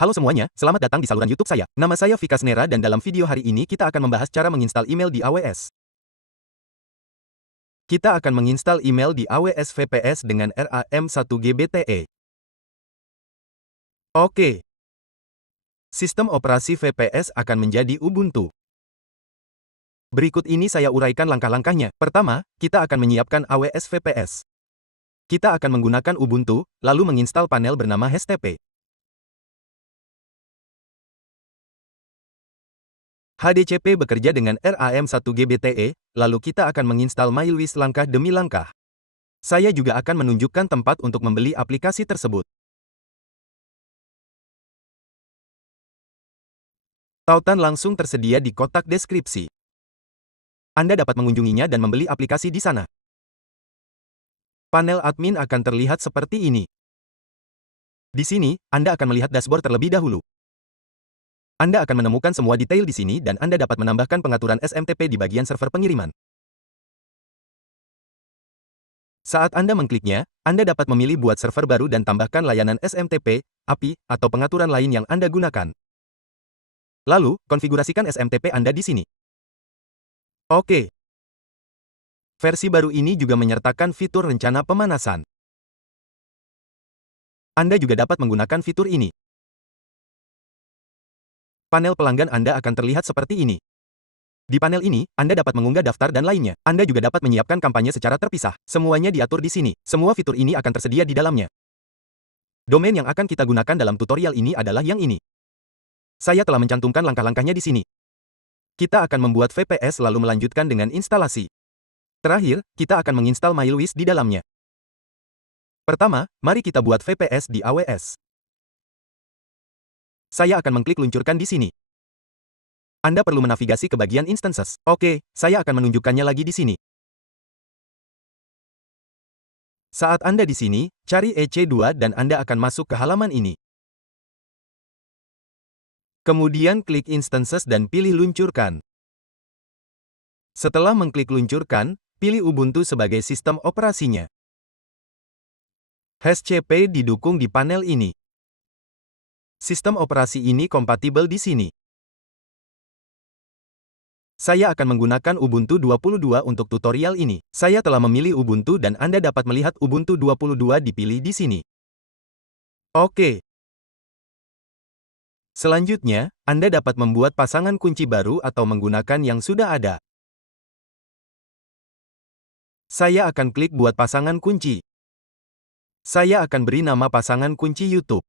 Halo semuanya, selamat datang di saluran YouTube saya. Nama saya Vikas Nera dan dalam video hari ini kita akan membahas cara menginstal email di AWS. Kita akan menginstal email di AWS VPS dengan RAM1GBTE. Oke. Sistem operasi VPS akan menjadi Ubuntu. Berikut ini saya uraikan langkah-langkahnya. Pertama, kita akan menyiapkan AWS VPS. Kita akan menggunakan Ubuntu, lalu menginstal panel bernama HTTP. HDCP bekerja dengan RAM1GBTE, lalu kita akan menginstal MyList langkah demi langkah. Saya juga akan menunjukkan tempat untuk membeli aplikasi tersebut. Tautan langsung tersedia di kotak deskripsi. Anda dapat mengunjunginya dan membeli aplikasi di sana. Panel admin akan terlihat seperti ini. Di sini, Anda akan melihat dashboard terlebih dahulu. Anda akan menemukan semua detail di sini dan Anda dapat menambahkan pengaturan SMTP di bagian server pengiriman. Saat Anda mengkliknya, Anda dapat memilih buat server baru dan tambahkan layanan SMTP, API, atau pengaturan lain yang Anda gunakan. Lalu, konfigurasikan SMTP Anda di sini. Oke. Versi baru ini juga menyertakan fitur rencana pemanasan. Anda juga dapat menggunakan fitur ini. Panel pelanggan Anda akan terlihat seperti ini. Di panel ini, Anda dapat mengunggah daftar dan lainnya. Anda juga dapat menyiapkan kampanye secara terpisah. Semuanya diatur di sini. Semua fitur ini akan tersedia di dalamnya. Domain yang akan kita gunakan dalam tutorial ini adalah yang ini. Saya telah mencantumkan langkah-langkahnya di sini. Kita akan membuat VPS lalu melanjutkan dengan instalasi. Terakhir, kita akan menginstal MyList di dalamnya. Pertama, mari kita buat VPS di AWS. Saya akan mengklik luncurkan di sini. Anda perlu menavigasi ke bagian instances. Oke, saya akan menunjukkannya lagi di sini. Saat Anda di sini, cari EC2 dan Anda akan masuk ke halaman ini. Kemudian klik instances dan pilih luncurkan. Setelah mengklik luncurkan, pilih Ubuntu sebagai sistem operasinya. HCP didukung di panel ini. Sistem operasi ini kompatibel di sini. Saya akan menggunakan Ubuntu 22 untuk tutorial ini. Saya telah memilih Ubuntu dan Anda dapat melihat Ubuntu 22 dipilih di sini. Oke. Selanjutnya, Anda dapat membuat pasangan kunci baru atau menggunakan yang sudah ada. Saya akan klik buat pasangan kunci. Saya akan beri nama pasangan kunci YouTube.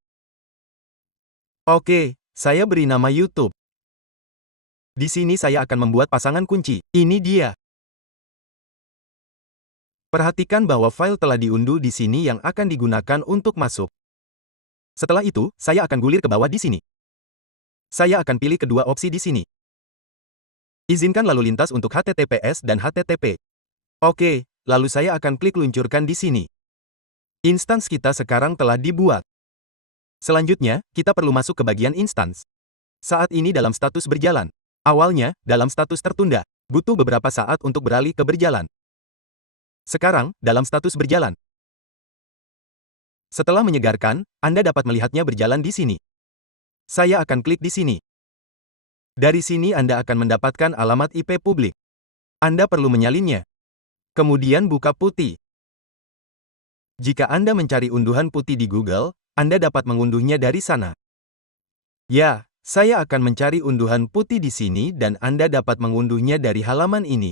Oke, saya beri nama YouTube. Di sini saya akan membuat pasangan kunci. Ini dia. Perhatikan bahwa file telah diunduh di sini yang akan digunakan untuk masuk. Setelah itu, saya akan gulir ke bawah di sini. Saya akan pilih kedua opsi di sini. Izinkan lalu lintas untuk HTTPS dan HTTP. Oke, lalu saya akan klik luncurkan di sini. Instans kita sekarang telah dibuat. Selanjutnya, kita perlu masuk ke bagian instance. Saat ini dalam status berjalan. Awalnya, dalam status tertunda. Butuh beberapa saat untuk beralih ke berjalan. Sekarang, dalam status berjalan. Setelah menyegarkan, Anda dapat melihatnya berjalan di sini. Saya akan klik di sini. Dari sini Anda akan mendapatkan alamat IP publik. Anda perlu menyalinnya. Kemudian buka putih. Jika Anda mencari unduhan putih di Google, Anda dapat mengunduhnya dari sana. Ya, saya akan mencari unduhan putih di sini dan Anda dapat mengunduhnya dari halaman ini.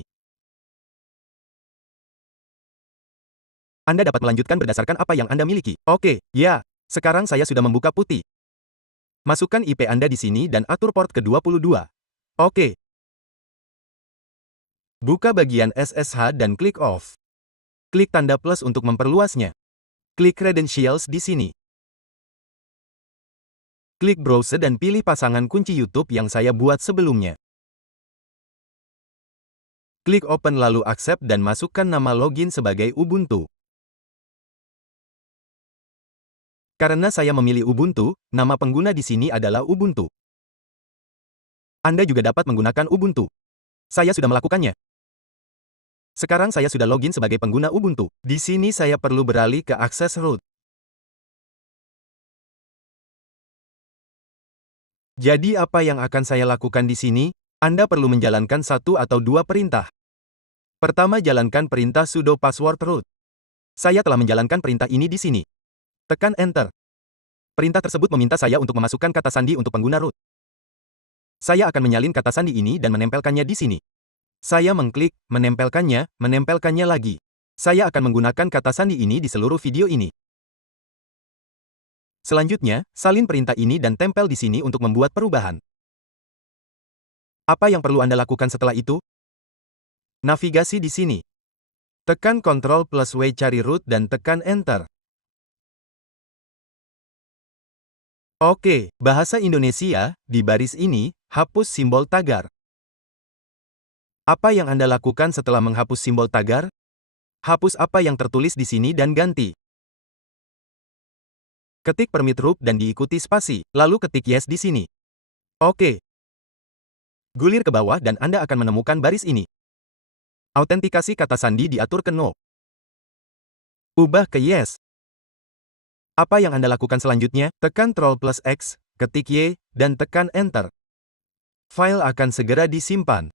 Anda dapat melanjutkan berdasarkan apa yang Anda miliki. Oke, ya, sekarang saya sudah membuka putih. Masukkan IP Anda di sini dan atur port ke 22. Oke. Buka bagian SSH dan klik off. Klik tanda plus untuk memperluasnya. Klik credentials di sini. Klik browse dan pilih pasangan kunci YouTube yang saya buat sebelumnya. Klik open lalu accept dan masukkan nama login sebagai Ubuntu. Karena saya memilih Ubuntu, nama pengguna di sini adalah Ubuntu. Anda juga dapat menggunakan Ubuntu. Saya sudah melakukannya. Sekarang saya sudah login sebagai pengguna Ubuntu. Di sini saya perlu beralih ke akses root. Jadi apa yang akan saya lakukan di sini? Anda perlu menjalankan satu atau dua perintah. Pertama, jalankan perintah sudo password root. Saya telah menjalankan perintah ini di sini. Tekan Enter. Perintah tersebut meminta saya untuk memasukkan kata sandi untuk pengguna root. Saya akan menyalin kata sandi ini dan menempelkannya di sini. Saya mengklik, menempelkannya lagi. Saya akan menggunakan kata sandi ini di seluruh video ini. Selanjutnya, salin perintah ini dan tempel di sini untuk membuat perubahan. Apa yang perlu Anda lakukan setelah itu? Navigasi di sini. Tekan Ctrl+W cari root dan tekan Enter. Oke, bahasa Indonesia, di baris ini, hapus simbol tagar. Apa yang Anda lakukan setelah menghapus simbol tagar? Hapus apa yang tertulis di sini dan ganti. Ketik permit root dan diikuti spasi, lalu ketik yes di sini. Oke. Gulir ke bawah dan Anda akan menemukan baris ini. Autentikasi kata sandi diatur ke no. Ubah ke yes. Apa yang Anda lakukan selanjutnya? Tekan Ctrl+X, ketik Y, dan tekan Enter. File akan segera disimpan.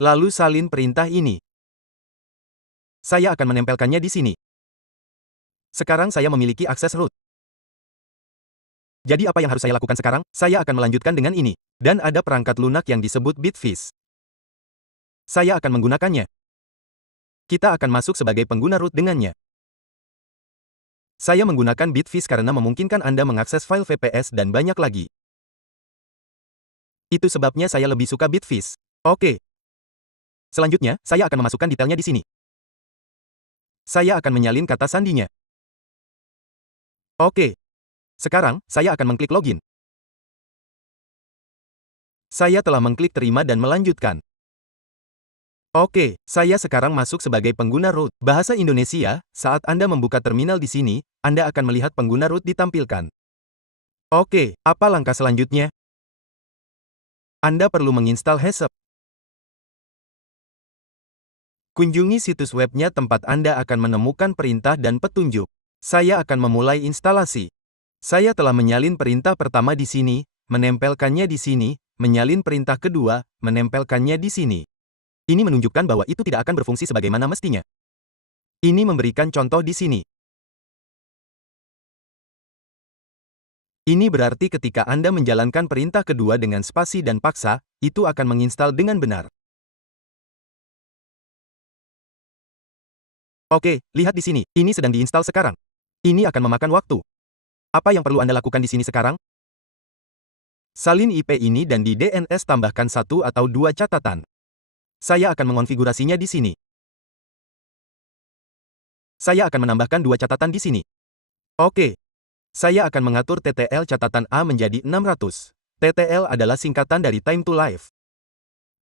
Lalu salin perintah ini. Saya akan menempelkannya di sini. Sekarang saya memiliki akses root. Jadi apa yang harus saya lakukan sekarang? Saya akan melanjutkan dengan ini. Dan ada perangkat lunak yang disebut Bitfish. Saya akan menggunakannya. Kita akan masuk sebagai pengguna root dengannya. Saya menggunakan Bitfish karena memungkinkan Anda mengakses file VPS dan banyak lagi. Itu sebabnya saya lebih suka Bitfish. Oke. Selanjutnya, saya akan memasukkan detailnya di sini. Saya akan menyalin kata sandinya. Oke. Sekarang, saya akan mengklik login. Saya telah mengklik terima dan melanjutkan. Oke, saya sekarang masuk sebagai pengguna root. Bahasa Indonesia, saat Anda membuka terminal di sini, Anda akan melihat pengguna root ditampilkan. Oke, apa langkah selanjutnya? Anda perlu menginstal Hasp. Kunjungi situs webnya tempat Anda akan menemukan perintah dan petunjuk. Saya akan memulai instalasi. Saya telah menyalin perintah pertama di sini, menempelkannya di sini, menyalin perintah kedua, menempelkannya di sini. Ini menunjukkan bahwa itu tidak akan berfungsi sebagaimana mestinya. Ini memberikan contoh di sini. Ini berarti ketika Anda menjalankan perintah kedua dengan spasi dan paksa, itu akan menginstal dengan benar. Oke, lihat di sini. Ini sedang diinstal sekarang. Ini akan memakan waktu. Apa yang perlu Anda lakukan di sini sekarang? Salin IP ini dan di DNS tambahkan satu atau dua catatan. Saya akan mengonfigurasinya di sini. Saya akan menambahkan dua catatan di sini. Oke. Saya akan mengatur TTL catatan A menjadi 600. TTL adalah singkatan dari Time to Live.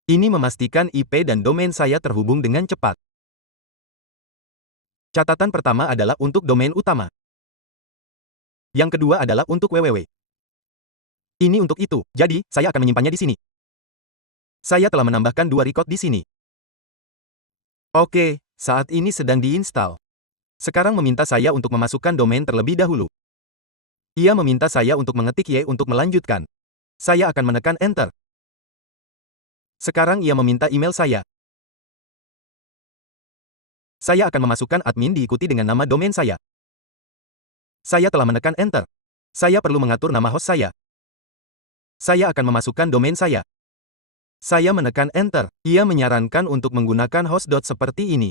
Ini memastikan IP dan domain saya terhubung dengan cepat. Catatan pertama adalah untuk domain utama. Yang kedua adalah untuk www. Ini untuk itu, jadi saya akan menyimpannya di sini. Saya telah menambahkan dua record di sini. Oke, saat ini sedang diinstal. Sekarang meminta saya untuk memasukkan domain terlebih dahulu. Ia meminta saya untuk mengetik Y untuk melanjutkan. Saya akan menekan Enter. Sekarang ia meminta email saya. Saya akan memasukkan admin diikuti dengan nama domain saya. Saya telah menekan Enter. Saya perlu mengatur nama host saya. Saya akan memasukkan domain saya. Saya menekan Enter. Ia menyarankan untuk menggunakan host. Seperti ini.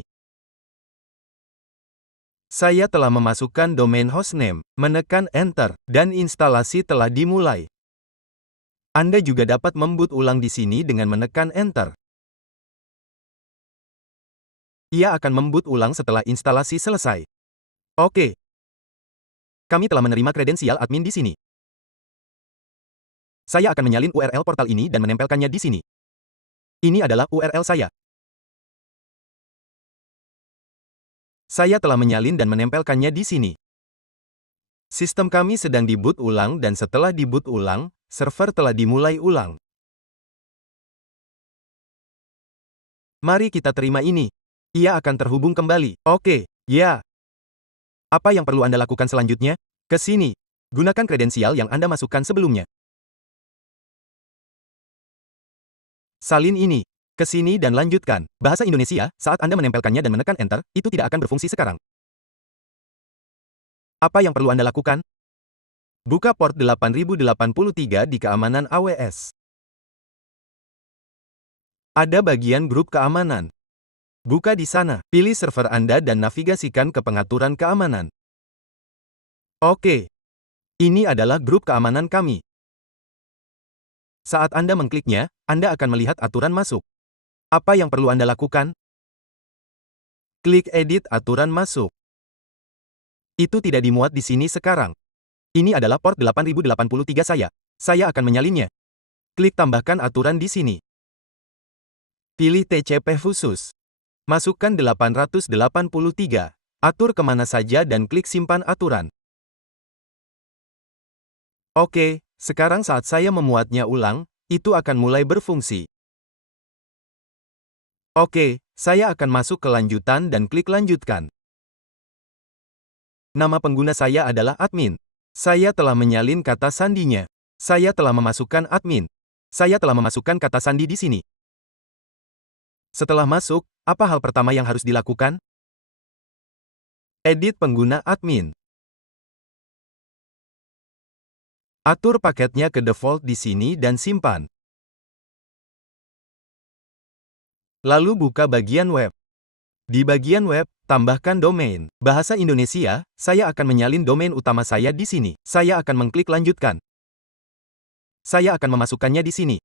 Saya telah memasukkan domain hostname, menekan Enter, dan instalasi telah dimulai. Anda juga dapat memboot ulang di sini dengan menekan Enter. Ia akan memboot ulang setelah instalasi selesai. Oke. Kami telah menerima kredensial admin di sini. Saya akan menyalin URL portal ini dan menempelkannya di sini. Ini adalah URL saya. Saya telah menyalin dan menempelkannya di sini. Sistem kami sedang diboot ulang dan setelah diboot ulang, server telah dimulai ulang. Mari kita terima ini. Ia akan terhubung kembali. Oke, ya. Apa yang perlu Anda lakukan selanjutnya? Ke sini. Gunakan kredensial yang Anda masukkan sebelumnya. Salin ini. Ke sini dan lanjutkan. Bahasa Indonesia, saat Anda menempelkannya dan menekan Enter, itu tidak akan berfungsi sekarang. Apa yang perlu Anda lakukan? Buka port 8083 di keamanan AWS. Ada bagian grup keamanan. Buka di sana. Pilih server Anda dan navigasikan ke pengaturan keamanan. Oke. Ini adalah grup keamanan kami. Saat Anda mengkliknya, Anda akan melihat aturan masuk. Apa yang perlu Anda lakukan? Klik edit aturan masuk. Itu tidak dimuat di sini sekarang. Ini adalah port 8083 saya. Saya akan menyalinnya. Klik tambahkan aturan di sini. Pilih TCP khusus. Masukkan 883. Atur kemana saja dan klik simpan aturan. Oke, sekarang saat saya memuatnya ulang, itu akan mulai berfungsi. Oke, saya akan masuk ke lanjutan dan klik lanjutkan. Nama pengguna saya adalah admin. Saya telah menyalin kata sandinya. Saya telah memasukkan admin. Saya telah memasukkan kata sandi di sini. Setelah masuk, apa hal pertama yang harus dilakukan? Edit pengguna admin. Atur paketnya ke default di sini dan simpan. Lalu buka bagian web. Di bagian web, tambahkan domain. Bahasa Indonesia, saya akan menyalin domain utama saya di sini. Saya akan mengklik lanjutkan. Saya akan memasukkannya di sini.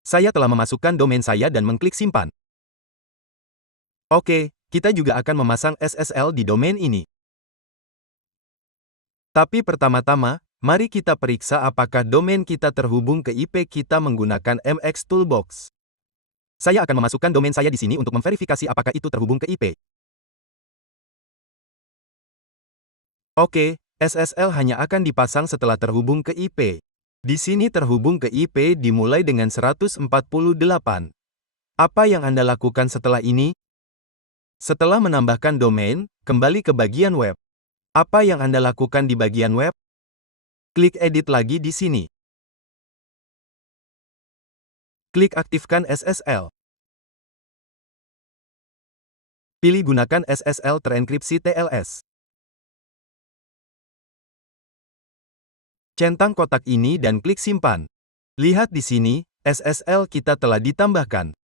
Saya telah memasukkan domain saya dan mengklik simpan. Oke, kita juga akan memasang SSL di domain ini. Tapi pertama-tama, mari kita periksa apakah domain kita terhubung ke IP kita menggunakan MX Toolbox. Saya akan memasukkan domain saya di sini untuk memverifikasi apakah itu terhubung ke IP. Oke, SSL hanya akan dipasang setelah terhubung ke IP. Di sini terhubung ke IP dimulai dengan 148. Apa yang Anda lakukan setelah ini? Setelah menambahkan domain, kembali ke bagian web. Apa yang Anda lakukan di bagian web? Klik edit lagi di sini. Klik aktifkan SSL. Pilih gunakan SSL terenkripsi TLS. Centang kotak ini dan klik simpan. Lihat di sini, SSL kita telah ditambahkan.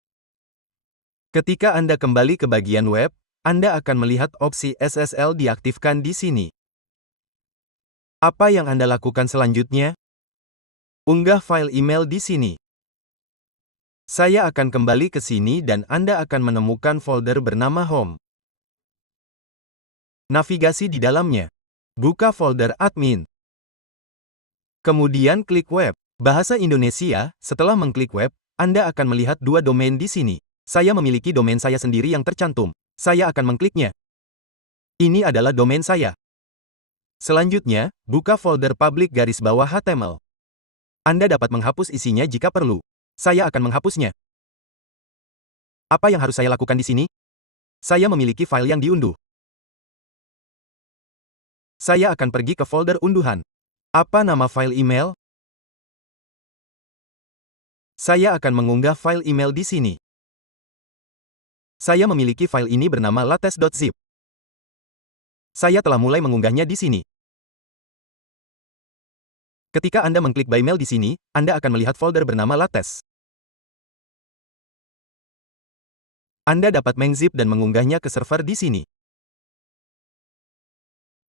Ketika Anda kembali ke bagian web, Anda akan melihat opsi SSL diaktifkan di sini. Apa yang Anda lakukan selanjutnya? Unggah file email di sini. Saya akan kembali ke sini dan Anda akan menemukan folder bernama Home. Navigasi di dalamnya. Buka folder admin. Kemudian klik web. Bahasa Indonesia, setelah mengklik web, Anda akan melihat dua domain di sini. Saya memiliki domain saya sendiri yang tercantum. Saya akan mengkliknya. Ini adalah domain saya. Selanjutnya, buka folder public _HTML. Anda dapat menghapus isinya jika perlu. Saya akan menghapusnya. Apa yang harus saya lakukan di sini? Saya memiliki file yang diunduh. Saya akan pergi ke folder unduhan. Apa nama file email? Saya akan mengunggah file email di sini. Saya memiliki file ini bernama lattes.zip. Saya telah mulai mengunggahnya di sini. Ketika Anda mengklik by mail di sini, Anda akan melihat folder bernama lattes. Anda dapat mengzip dan mengunggahnya ke server di sini.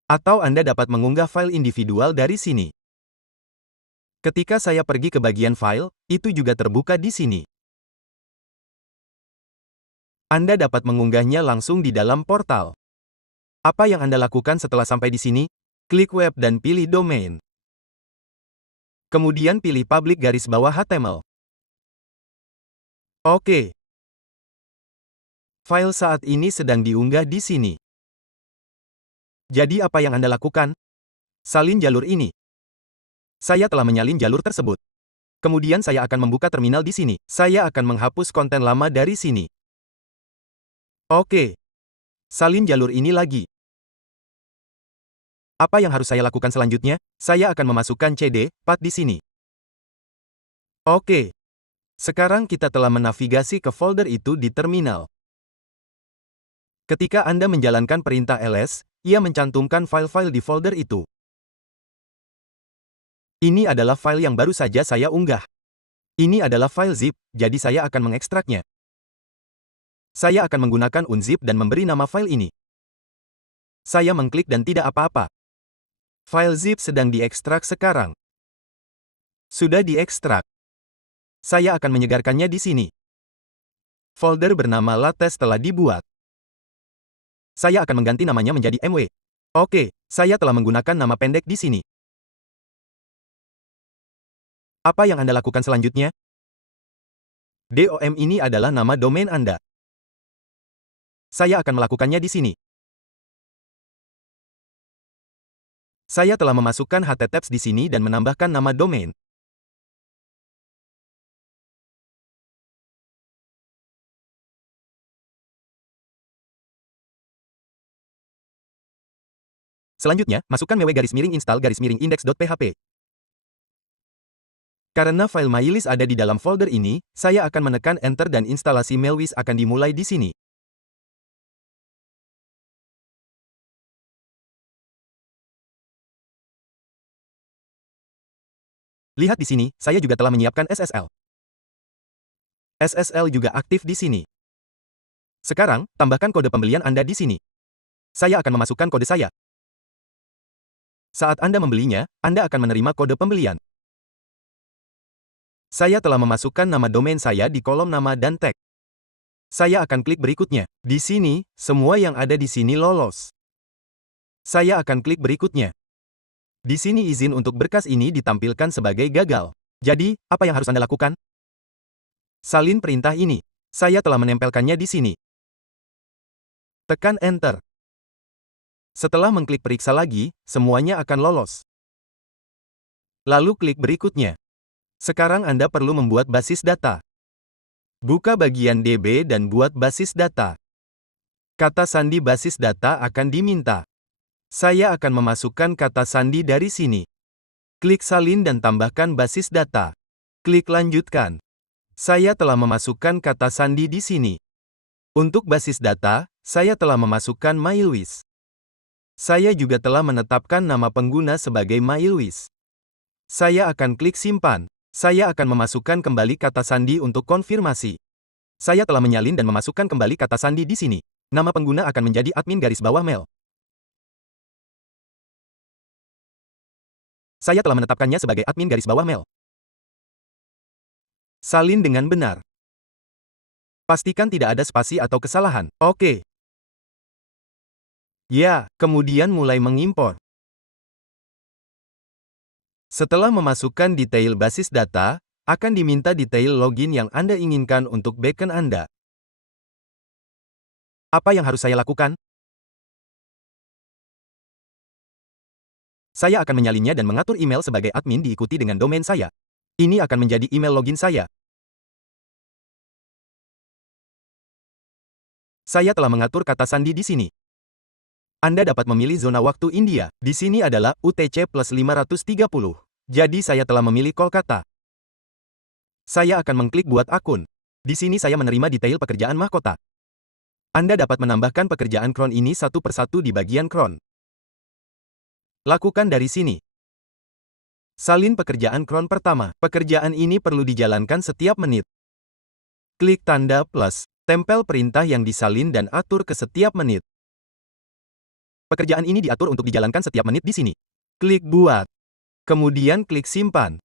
Atau Anda dapat mengunggah file individual dari sini. Ketika saya pergi ke bagian file, itu juga terbuka di sini. Anda dapat mengunggahnya langsung di dalam portal. Apa yang Anda lakukan setelah sampai di sini? Klik web dan pilih domain. Kemudian pilih public _HTML. Oke. File saat ini sedang diunggah di sini. Jadi apa yang Anda lakukan? Salin jalur ini. Saya telah menyalin jalur tersebut. Kemudian saya akan membuka terminal di sini. Saya akan menghapus konten lama dari sini. Oke. Salin jalur ini lagi. Apa yang harus saya lakukan selanjutnya? Saya akan memasukkan CD, path di sini. Oke. Sekarang kita telah menavigasi ke folder itu di terminal. Ketika Anda menjalankan perintah ls, ia mencantumkan file-file di folder itu. Ini adalah file yang baru saja saya unggah. Ini adalah file zip, jadi saya akan mengekstraknya. Saya akan menggunakan unzip dan memberi nama file ini. Saya mengklik dan tidak apa-apa. File zip sedang diekstrak sekarang. Sudah diekstrak. Saya akan menyegarkannya di sini. Folder bernama lattes telah dibuat. Saya akan mengganti namanya menjadi MW. Oke, saya telah menggunakan nama pendek di sini. Apa yang Anda lakukan selanjutnya? DOM ini adalah nama domain Anda. Saya akan melakukannya di sini. Saya telah memasukkan https di sini dan menambahkan nama domain. Selanjutnya, masukkan mew-install-index.php. Karena file mylist ada di dalam folder ini, saya akan menekan Enter dan instalasi Mailwiz akan dimulai di sini. Lihat di sini, saya juga telah menyiapkan SSL. SSL juga aktif di sini. Sekarang, tambahkan kode pembelian Anda di sini. Saya akan memasukkan kode saya. Saat Anda membelinya, Anda akan menerima kode pembelian. Saya telah memasukkan nama domain saya di kolom nama dan tag. Saya akan klik berikutnya. Di sini, semua yang ada di sini lolos. Saya akan klik berikutnya. Di sini izin untuk berkas ini ditampilkan sebagai gagal. Jadi, apa yang harus Anda lakukan? Salin perintah ini. Saya telah menempelkannya di sini. Tekan Enter. Setelah mengklik periksa lagi, semuanya akan lolos. Lalu klik berikutnya. Sekarang Anda perlu membuat basis data. Buka bagian DB dan buat basis data. Kata sandi basis data akan diminta. Saya akan memasukkan kata sandi dari sini. Klik salin dan tambahkan basis data. Klik lanjutkan. Saya telah memasukkan kata sandi di sini. Untuk basis data, saya telah memasukkan Mailwiz. Saya juga telah menetapkan nama pengguna sebagai Mailwiz. Saya akan klik simpan. Saya akan memasukkan kembali kata sandi untuk konfirmasi. Saya telah menyalin dan memasukkan kembali kata sandi di sini. Nama pengguna akan menjadi admin_mail. Saya telah menetapkannya sebagai admin_mail. Salin dengan benar. Pastikan tidak ada spasi atau kesalahan. Oke. Ya, kemudian mulai mengimpor. Setelah memasukkan detail basis data, akan diminta detail login yang Anda inginkan untuk backend Anda. Apa yang harus saya lakukan? Saya akan menyalinnya dan mengatur email sebagai admin diikuti dengan domain saya. Ini akan menjadi email login saya. Saya telah mengatur kata sandi di sini. Anda dapat memilih zona waktu India. Di sini adalah UTC plus 530. Jadi saya telah memilih Kolkata. Saya akan mengklik buat akun. Di sini saya menerima detail pekerjaan mahkota. Anda dapat menambahkan pekerjaan cron ini satu persatu di bagian cron. Lakukan dari sini. Salin pekerjaan cron pertama. Pekerjaan ini perlu dijalankan setiap menit. Klik tanda plus, tempel perintah yang disalin dan atur ke setiap menit. Pekerjaan ini diatur untuk dijalankan setiap menit di sini. Klik buat. Kemudian klik simpan.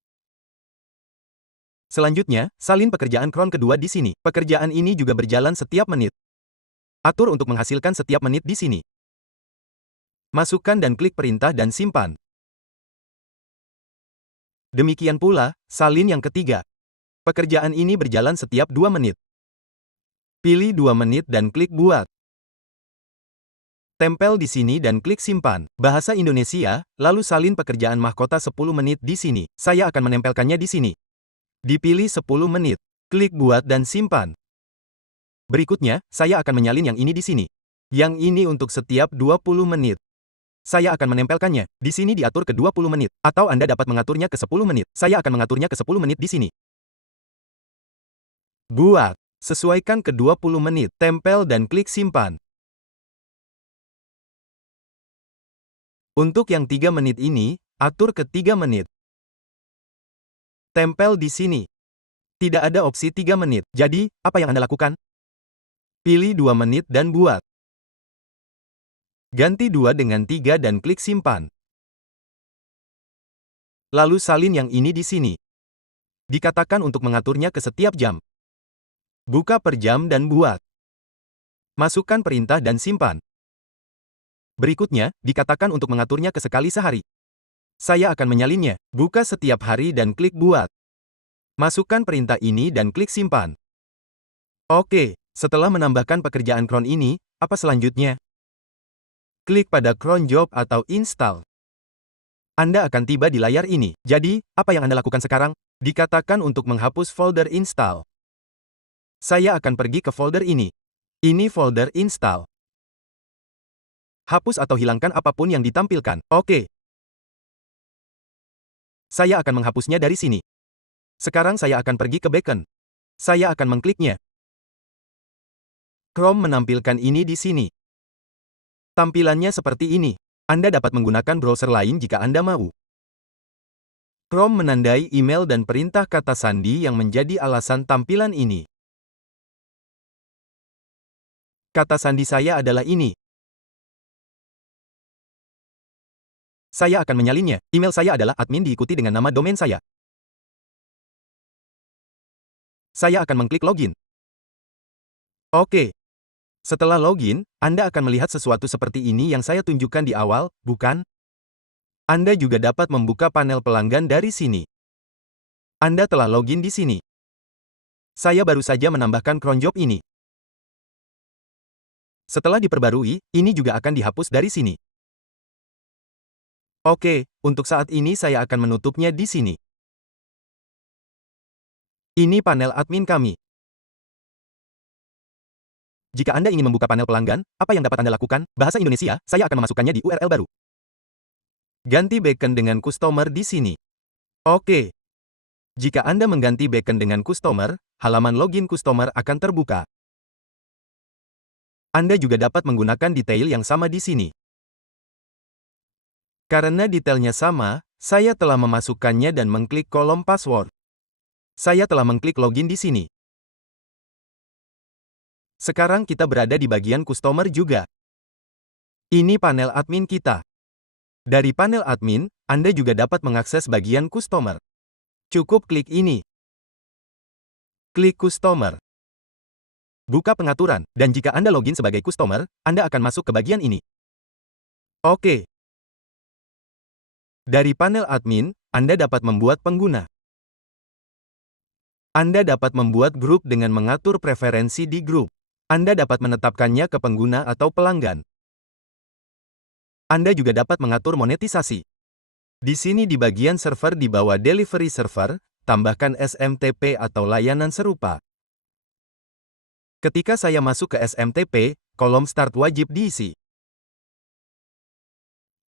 Selanjutnya, salin pekerjaan cron kedua di sini. Pekerjaan ini juga berjalan setiap menit. Atur untuk menghasilkan setiap menit di sini. Masukkan dan klik perintah dan simpan. Demikian pula, salin yang ketiga. Pekerjaan ini berjalan setiap 2 menit. Pilih 2 menit dan klik buat. Tempel di sini dan klik simpan. Bahasa Indonesia, lalu salin pekerjaan mahkota 10 menit di sini. Saya akan menempelkannya di sini. Dipilih 10 menit. Klik buat dan simpan. Berikutnya, saya akan menyalin yang ini di sini. Yang ini untuk setiap 20 menit. Saya akan menempelkannya. Di sini diatur ke 20 menit. Atau Anda dapat mengaturnya ke 10 menit. Saya akan mengaturnya ke 10 menit di sini. Buat. Sesuaikan ke 20 menit. Tempel dan klik simpan. Untuk yang 3 menit ini, atur ke 3 menit. Tempel di sini. Tidak ada opsi 3 menit. Jadi, apa yang Anda lakukan? Pilih 2 menit dan buat. Ganti 2 dengan 3 dan klik simpan. Lalu salin yang ini di sini. Dikatakan untuk mengaturnya ke setiap jam. Buka per jam dan buat. Masukkan perintah dan simpan. Berikutnya, dikatakan untuk mengaturnya ke sekali sehari. Saya akan menyalinnya. Buka setiap hari dan klik buat. Masukkan perintah ini dan klik simpan. Oke, setelah menambahkan pekerjaan cron ini, apa selanjutnya? Klik pada cron job atau install. Anda akan tiba di layar ini. Jadi, apa yang Anda lakukan sekarang? Dikatakan untuk menghapus folder install. Saya akan pergi ke folder ini. Ini folder install. Hapus atau hilangkan apapun yang ditampilkan. Oke. Saya akan menghapusnya dari sini. Sekarang saya akan pergi ke beacon. Saya akan mengkliknya. Chrome menampilkan ini di sini. Tampilannya seperti ini. Anda dapat menggunakan browser lain jika Anda mau. Chrome menandai email dan perintah kata sandi yang menjadi alasan tampilan ini. Kata sandi saya adalah ini. Saya akan menyalinnya. Email saya adalah admin diikuti dengan nama domain saya. Saya akan mengklik login. Oke. Setelah login, Anda akan melihat sesuatu seperti ini yang saya tunjukkan di awal, bukan? Anda juga dapat membuka panel pelanggan dari sini. Anda telah login di sini. Saya baru saja menambahkan cron job ini. Setelah diperbarui, ini juga akan dihapus dari sini. Oke, untuk saat ini saya akan menutupnya di sini. Ini panel admin kami. Jika Anda ingin membuka panel pelanggan, apa yang dapat Anda lakukan? Bahasa Indonesia, saya akan memasukkannya di URL baru. Ganti beacon dengan customer di sini. Oke. Jika Anda mengganti beacon dengan customer, halaman login customer akan terbuka. Anda juga dapat menggunakan detail yang sama di sini. Karena detailnya sama, saya telah memasukkannya dan mengklik kolom password. Saya telah mengklik login di sini. Sekarang kita berada di bagian customer juga. Ini panel admin kita. Dari panel admin, Anda juga dapat mengakses bagian customer. Cukup klik ini. Klik customer. Buka pengaturan, dan jika Anda login sebagai customer, Anda akan masuk ke bagian ini. Oke. Dari panel admin, Anda dapat membuat pengguna. Anda dapat membuat grup dengan mengatur preferensi di grup. Anda dapat menetapkannya ke pengguna atau pelanggan. Anda juga dapat mengatur monetisasi. Di sini di bagian server di bawah delivery server, tambahkan SMTP atau layanan serupa. Ketika saya masuk ke SMTP, kolom start wajib diisi.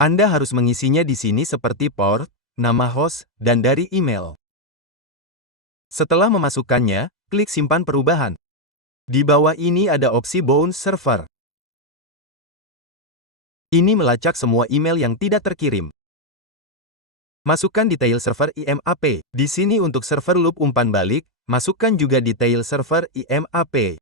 Anda harus mengisinya di sini seperti port, nama host, dan dari email. Setelah memasukkannya, klik simpan perubahan. Di bawah ini ada opsi bounce server. Ini melacak semua email yang tidak terkirim. Masukkan detail server IMAP. Di sini untuk server loop umpan balik, masukkan juga detail server IMAP.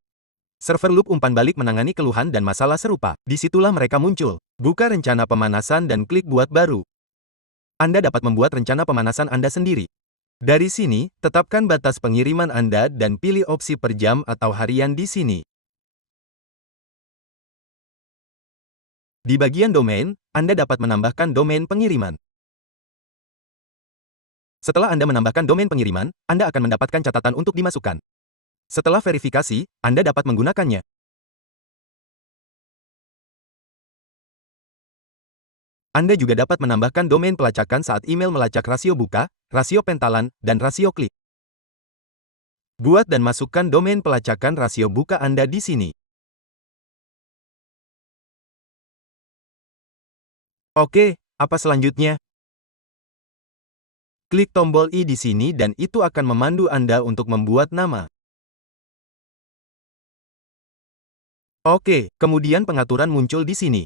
Server loop umpan balik menangani keluhan dan masalah serupa. Disitulah mereka muncul. Buka rencana pemanasan dan klik buat baru. Anda dapat membuat rencana pemanasan Anda sendiri. Dari sini, tetapkan batas pengiriman Anda dan pilih opsi per jam atau harian di sini. Di bagian domain, Anda dapat menambahkan domain pengiriman. Setelah Anda menambahkan domain pengiriman, Anda akan mendapatkan catatan untuk dimasukkan. Setelah verifikasi, Anda dapat menggunakannya. Anda juga dapat menambahkan domain pelacakan saat email melacak rasio buka, rasio pentalan, dan rasio klik. Buat dan masukkan domain pelacakan rasio buka Anda di sini. Oke, apa selanjutnya? Klik tombol I di sini dan itu akan memandu Anda untuk membuat nama. Oke, kemudian pengaturan muncul di sini.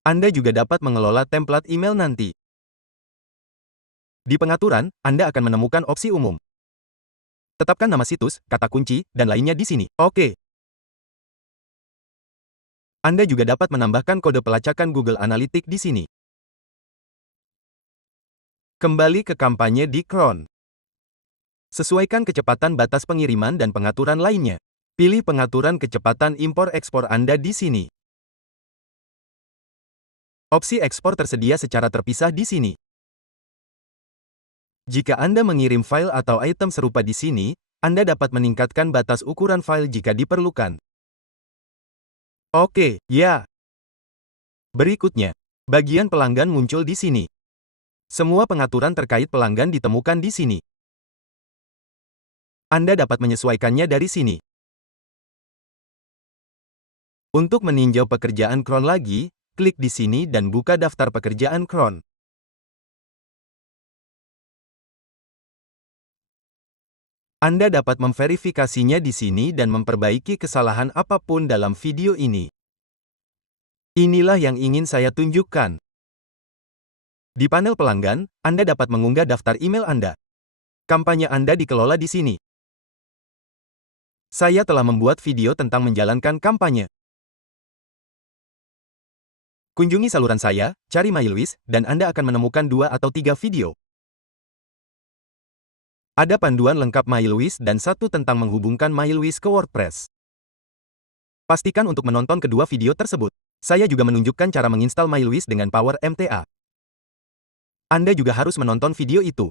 Anda juga dapat mengelola template email nanti. Di pengaturan, Anda akan menemukan opsi umum. Tetapkan nama situs, kata kunci, dan lainnya di sini. Oke. Anda juga dapat menambahkan kode pelacakan Google Analytics di sini. Kembali ke kampanye di Chrome. Sesuaikan kecepatan batas pengiriman dan pengaturan lainnya. Pilih pengaturan kecepatan impor-ekspor Anda di sini. Opsi ekspor tersedia secara terpisah di sini. Jika Anda mengirim file atau item serupa di sini, Anda dapat meningkatkan batas ukuran file jika diperlukan. Oke, ya. Berikutnya, bagian pelanggan muncul di sini. Semua pengaturan terkait pelanggan ditemukan di sini. Anda dapat menyesuaikannya dari sini. Untuk meninjau pekerjaan cron lagi, klik di sini dan buka daftar pekerjaan cron. Anda dapat memverifikasinya di sini dan memperbaiki kesalahan apapun dalam video ini. Inilah yang ingin saya tunjukkan. Di panel pelanggan, Anda dapat mengunggah daftar email Anda. Kampanye Anda dikelola di sini. Saya telah membuat video tentang menjalankan kampanye. Kunjungi saluran saya, cari MyLuis, dan Anda akan menemukan 2 atau 3 video. Ada panduan lengkap MyLuis dan satu tentang menghubungkan MyLuis ke WordPress. Pastikan untuk menonton kedua video tersebut. Saya juga menunjukkan cara menginstal MyLuis dengan Power MTA. Anda juga harus menonton video itu.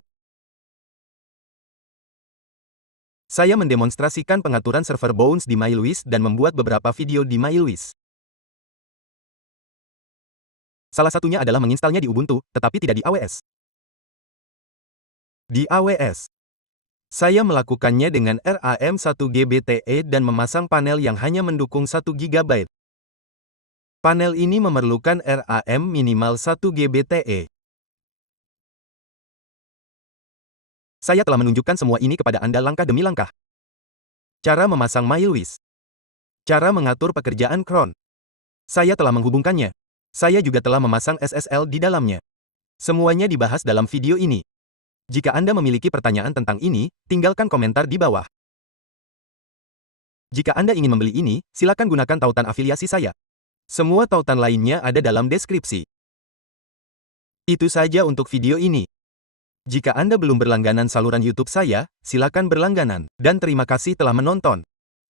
Saya mendemonstrasikan pengaturan server Bounce di MyLuis dan membuat beberapa video di MyLuis. Salah satunya adalah menginstalnya di Ubuntu, tetapi tidak di AWS. Di AWS, saya melakukannya dengan RAM 1GB dan memasang panel yang hanya mendukung 1GB. Panel ini memerlukan RAM minimal 1GB. Saya telah menunjukkan semua ini kepada Anda langkah demi langkah. Cara memasang MyLuis. Cara mengatur pekerjaan cron. Saya telah menghubungkannya. Saya juga telah memasang SSL di dalamnya. Semuanya dibahas dalam video ini. Jika Anda memiliki pertanyaan tentang ini, tinggalkan komentar di bawah. Jika Anda ingin membeli ini, silakan gunakan tautan afiliasi saya. Semua tautan lainnya ada dalam deskripsi. Itu saja untuk video ini. Jika Anda belum berlangganan saluran YouTube saya, silakan berlangganan. Dan terima kasih telah menonton.